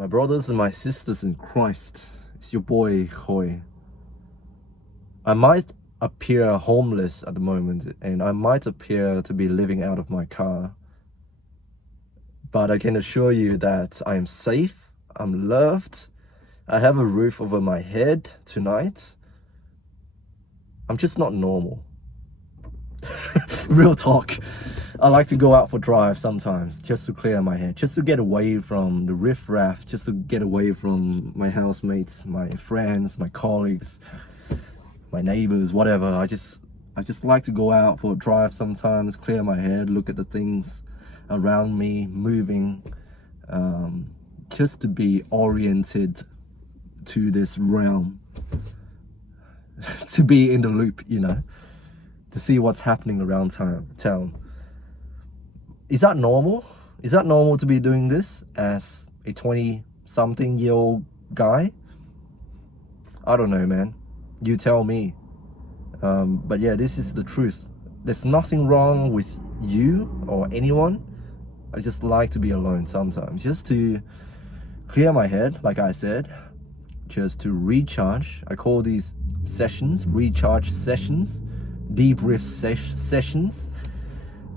My brothers and my sisters in Christ, it's your boy Hoy. I might appear homeless at the moment, and I might appear to be living out of my car, but I can assure you that I am safe, I'm loved, I have a roof over my head tonight. I'm just not normal. Real talk. I like to go out for drives sometimes just to clear my head, just to get away from the riffraff, just to get away from my housemates, my friends, my colleagues, my neighbors, whatever. I just like to go out for a drive sometimes, clear my head, look at the things around me moving, just to be oriented to this realm, to be in the loop, you know, to see what's happening around town. Is that normal? Is that normal to be doing this as a 20-something-year-old guy? I don't know, man. You tell me. But yeah, this is the truth. There's nothing wrong with you or anyone. I just like to be alone sometimes, just to clear my head, like I said, just to recharge. I call these sessions recharge sessions, debrief sessions,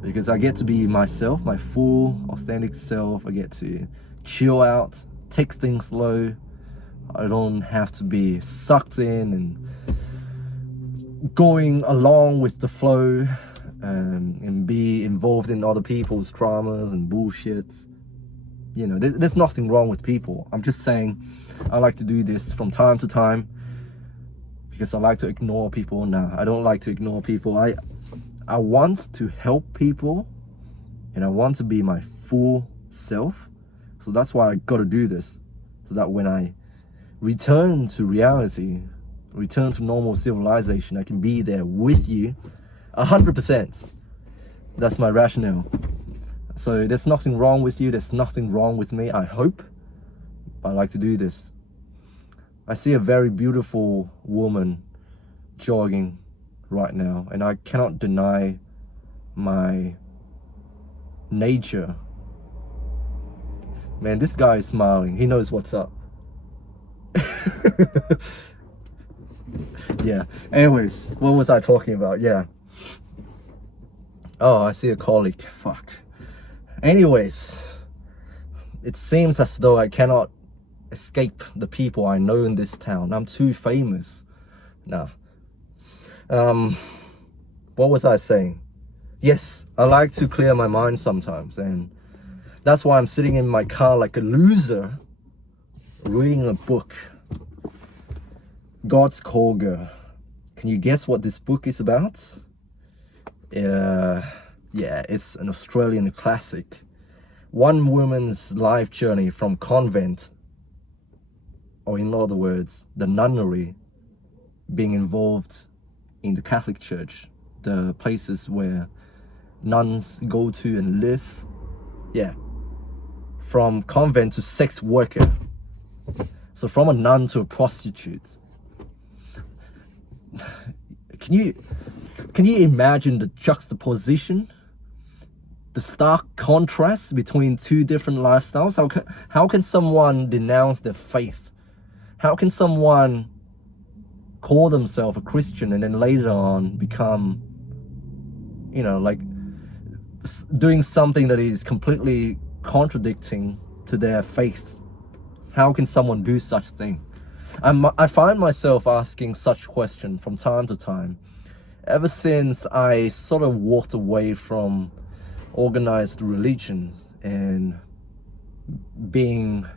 because I get to be myself, my full authentic self. I get to chill out, take things slow. I don't have to be sucked in and going along with the flow, and be involved in other people's dramas and bullshit. You know, there's nothing wrong with people. I'm just saying I like to do this from time to time because I like to ignore people. Nah, I don't like to ignore people. I want to help people, and I want to be my full self. So that's why I gotta do this, so that when I return to reality, return to normal civilization, I can be there with you 100%. That's my rationale. So there's nothing wrong with you, there's nothing wrong with me, I hope. But I like to do this. I see a very beautiful woman jogging right now, and I cannot deny my nature. Man, this guy is smiling. He knows what's up. Yeah. Anyways, what was I talking about? Yeah. Oh, I see a colleague. Fuck. Anyways, it seems as though I cannot escape the people I know in this town. I'm too famous. Nah. What was I saying? Yes, I like to clear my mind sometimes, and that's why I'm sitting in my car like a loser, reading a book. Godsker. Can you guess what this book is about? Yeah, it's an Australian classic. One woman's life journey from convent, or in other words, the nunnery, being involved in the Catholic Church, the places where nuns go to and live. Yeah, from convent to sex worker. So from a nun to a prostitute. Can you imagine the juxtaposition, the stark contrast between two different lifestyles? How can someone denounce their faith? How can someone call themselves a Christian and then later on become, you know, like doing something that is completely contradicting to their faith? How can someone do such a thing? I find myself asking such questions from time to time, ever since I sort of walked away from organized religions and being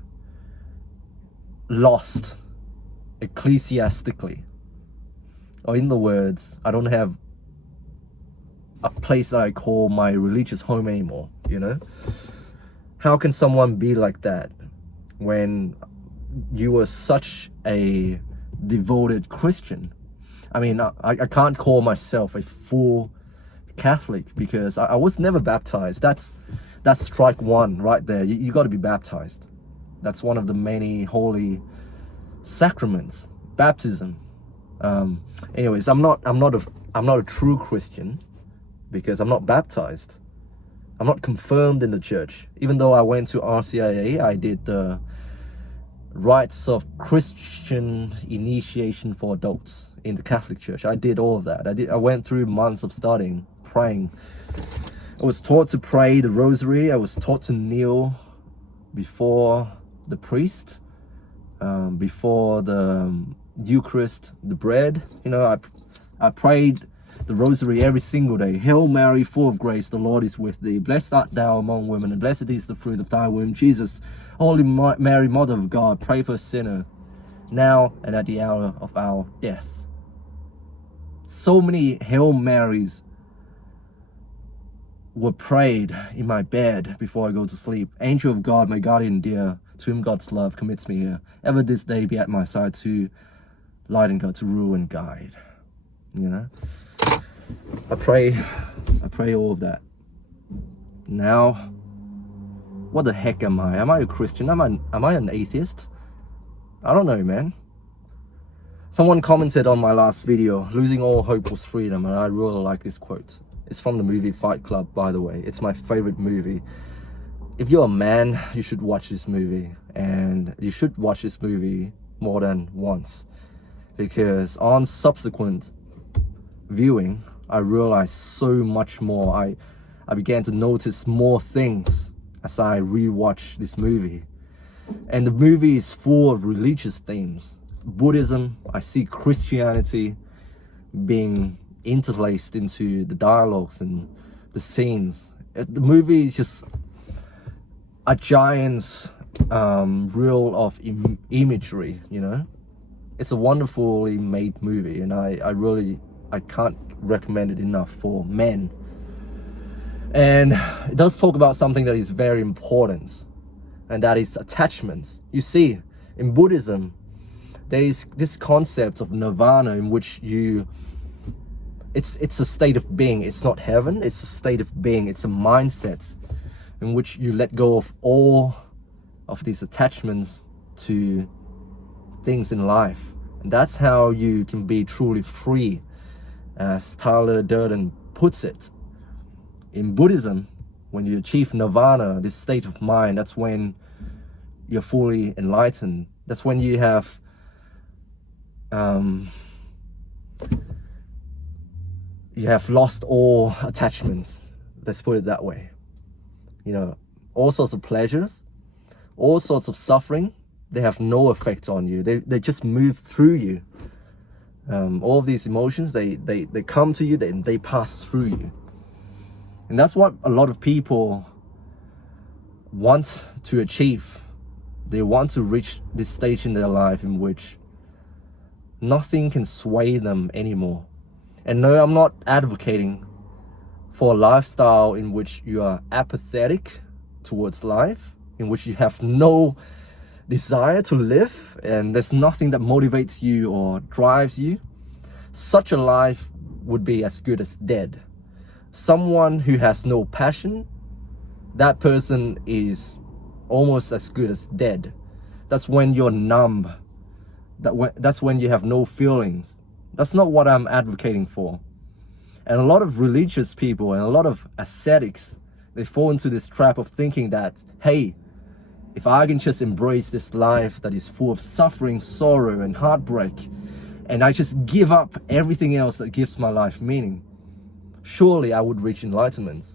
lost ecclesiastically. Or in the words, I don't have a place that I call my religious home anymore, you know? How can someone be like that when you were such a devoted Christian? I mean, I can't call myself a full Catholic because I was never baptized. That's strike one right there. You got to be baptized. That's one of the many holy sacraments, baptism. Anyways, I'm not a true Christian because I'm not baptized. I'm not confirmed in the church. Even though I went to RCIA, I did the rites of Christian initiation for adults in the Catholic Church. I did all of that. I went through months of studying, praying. I was taught to pray the rosary. I was taught to kneel before the priest, before the Eucharist, the bread. You know, I prayed the rosary every single day. Hail Mary, full of grace, the Lord is with thee. Blessed art thou among women, and blessed is the fruit of thy womb, Jesus. Holy Mary, Mother of God, pray for a sinner, now and at the hour of our death. So many Hail Marys were prayed in my bed before I go to sleep. Angel of God, my guardian dear, to whom God's love commits me here, ever this day be at my side to light and God, to rule and guide. You know, I pray all of that. Now, what the heck am I? Am I a Christian? Am I an atheist? I don't know, man. Someone commented on my last video, losing all hope was freedom, and I really like this quote. It's from the movie Fight Club, by the way. It's my favorite movie. If you're a man, you should watch this movie, and you should watch this movie more than once, because on subsequent viewing, I realized so much more. I began to notice more things as I rewatched this movie. And the movie is full of religious themes. Buddhism, I see Christianity being interlaced into the dialogues and the scenes. The movie is just a giant reel of imagery, you know. It's a wonderfully made movie, and I can't recommend it enough for men. And it does talk about something that is very important, and that is attachments. You see, in Buddhism, there is this concept of nirvana in which it's a state of being. It's not heaven, it's a state of being. It's a mindset in which you let go of all of these attachments to things in life. And that's how you can be truly free, as Tyler Durden puts it. In Buddhism, when you achieve nirvana, this state of mind, that's when you're fully enlightened. That's when you have lost all attachments. Let's put it that way. You know, all sorts of pleasures, all sorts of suffering, they have no effect on you. They just move through you. All of these emotions, they come to you, they pass through you. And that's what a lot of people want to achieve. They want to reach this stage in their life in which nothing can sway them anymore. And no, I'm not advocating for a lifestyle in which you are apathetic towards life, in which you have no desire to live, and there's nothing that motivates you or drives you. Such a life would be as good as dead. Someone who has no passion, that person is almost as good as dead. That's when you're numb. That's when you have no feelings. That's not what I'm advocating for. And a lot of religious people and a lot of ascetics, they fall into this trap of thinking that, hey, if I can just embrace this life that is full of suffering, sorrow, and heartbreak, and I just give up everything else that gives my life meaning, surely I would reach enlightenment.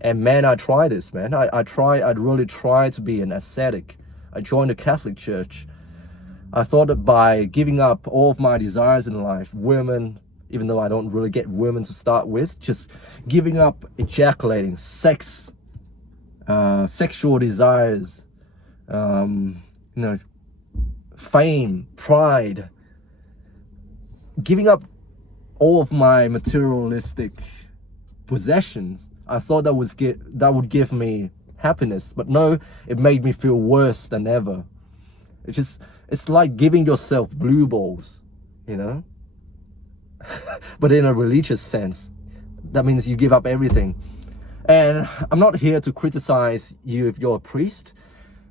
And man, I try this, man. I'd really try to be an ascetic. I joined the Catholic Church. I thought that by giving up all of my desires in life, women, even though I don't really get women to start with, just giving up ejaculating, sex, sexual desires, you know, fame, pride, giving up all of my materialistic possessions, I thought that would give me happiness. But no, it made me feel worse than ever. It's like giving yourself blue balls, you know? But in a religious sense, that means you give up everything. And I'm not here to criticize you if you're a priest,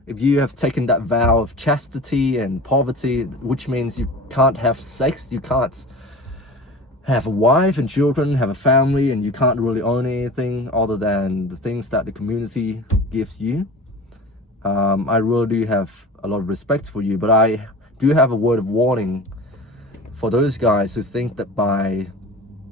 if you have taken that vow of chastity and poverty, which means you can't have sex, you can't have a wife and children, have a family, and you can't really own anything other than the things that the community gives you. I really do have a lot of respect for you, but I do have a word of warning for those guys who think that by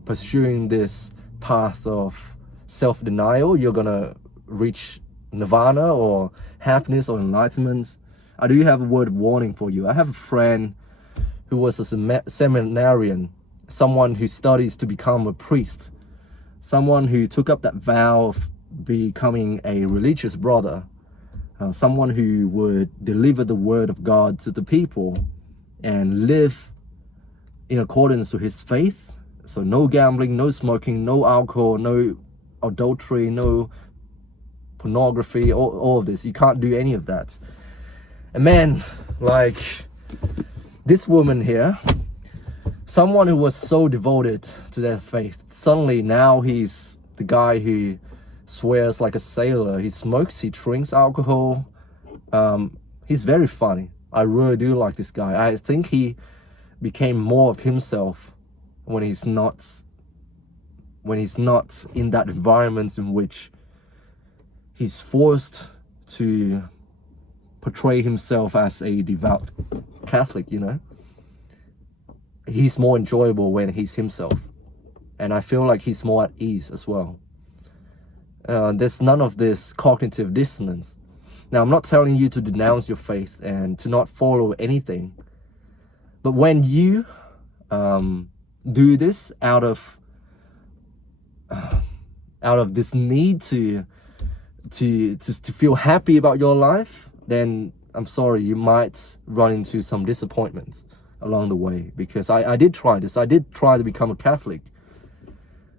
pursuing this path of self-denial, you're gonna reach nirvana or happiness or enlightenment. I do have a word of warning for you. I have a friend who was a seminarian, someone who studies to become a priest, someone who took up that vow of becoming a religious brother, someone who would deliver the word of God to the people and live in accordance to his faith. So no gambling, no smoking, no alcohol, no adultery, no pornography, all of this. You can't do any of that. And man, like this woman here, someone who was so devoted to their faith, suddenly now he's the guy who swears like a sailor. He smokes, he drinks alcohol. He's very funny. I really do like this guy. I think he became more of himself when he's not in that environment in which he's forced to portray himself as a devout Catholic, you know. He's more enjoyable when he's himself, and I feel like he's more at ease as well. There's none of this cognitive dissonance. Now, I'm not telling you to denounce your faith and to not follow anything, but when you do this out of this need to feel happy about your life, then I'm sorry, you might run into some disappointments along the way, because I did try this. I did try to become a Catholic,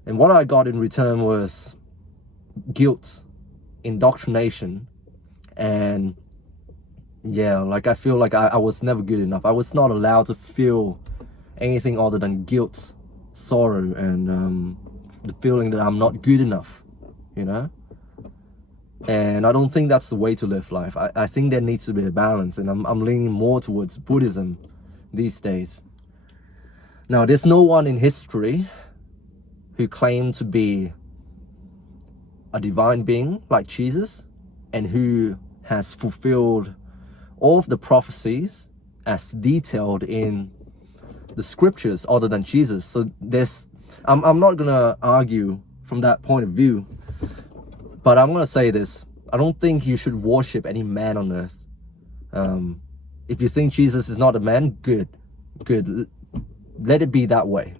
and what I got in return was guilt, indoctrination, and yeah, like I feel like I was never good enough. I was not allowed to feel anything other than guilt, sorrow, and the feeling that I'm not good enough, you know. And I don't think that's the way to live life. I think there needs to be a balance, and I'm leaning more towards Buddhism these days. Now, there's no one in history who claimed to be a divine being like Jesus and who has fulfilled all of the prophecies as detailed in the scriptures other than Jesus. So I'm not gonna argue from that point of view, but I'm gonna say this: I don't think you should worship any man on earth. If you think Jesus is not a man, good, let it be that way.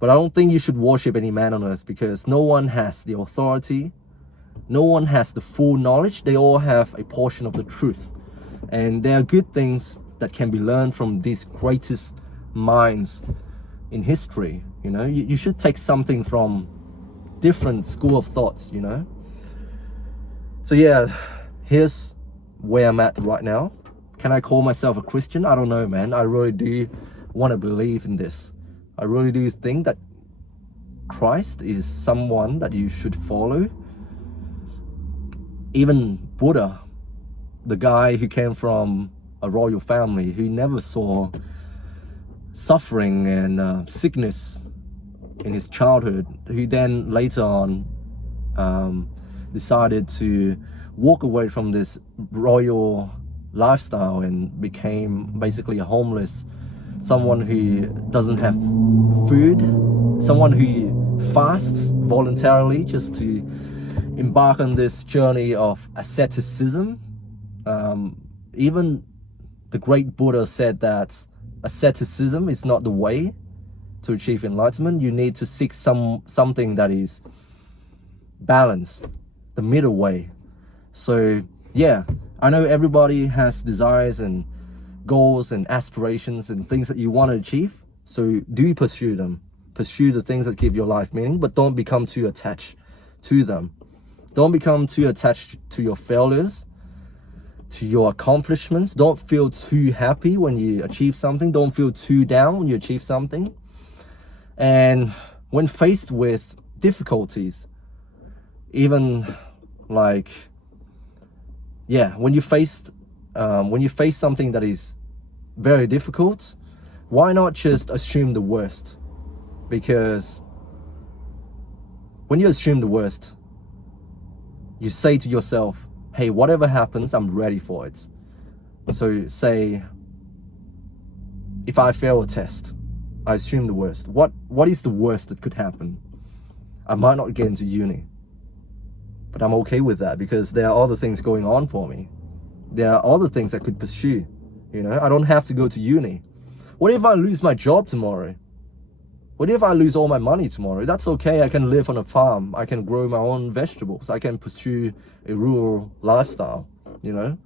But I don't think you should worship any man on earth, because no one has the authority, no one has the full knowledge. They all have a portion of the truth, and there are good things that can be learned from these greatest minds in history. You know, you should take something from different school of thoughts, you know. So yeah, here's where I'm at right now. Can I call myself a Christian? I don't know, man. I really do want to believe in this. I really do think that Christ is someone that you should follow. Even Buddha, the guy who came from a royal family, who never saw suffering and sickness in his childhood, who then later on decided to walk away from this royal lifestyle and became basically a homeless, someone who doesn't have food, someone who fasts voluntarily just to embark on this journey of asceticism. Even the great Buddha said that asceticism is not the way to achieve enlightenment. You need to seek something that is balanced, the middle way. So yeah, I know everybody has desires and goals and aspirations and things that you want to achieve. So do pursue them. Pursue the things that give your life meaning, but don't become too attached to them. Don't become too attached to your failures, to your accomplishments. Don't feel too happy when you achieve something. Don't feel too down when you achieve something. And when faced with difficulties, even like, yeah, when you face something that is very difficult, why not just assume the worst? Because when you assume the worst, you say to yourself, hey, whatever happens, I'm ready for it. So say, if I fail a test, I assume the worst. What is the worst that could happen? I might not get into uni. But I'm okay with that because there are other things going on for me. There are other things I could pursue. You know, I don't have to go to uni. What if I lose my job tomorrow? What if I lose all my money tomorrow? That's okay. I can live on a farm. I can grow my own vegetables. I can pursue a rural lifestyle. You know,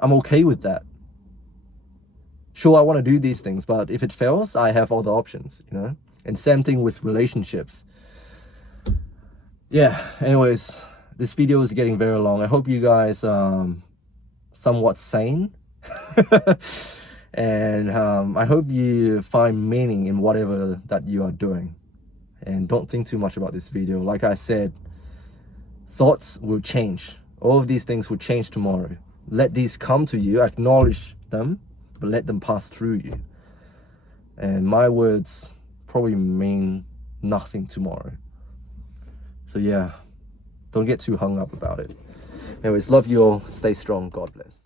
I'm okay with that. Sure, I want to do these things, but if it fails, I have other options, you know? And same thing with relationships. Yeah, anyways, this video is getting very long. I hope you guys somewhat sane. And I hope you find meaning in whatever that you are doing. And don't think too much about this video. Like I said, thoughts will change. All of these things will change tomorrow. Let these come to you, acknowledge them, but let them pass through you. And my words probably mean nothing tomorrow. So yeah, don't get too hung up about it. Anyways, love you all. Stay strong. God bless.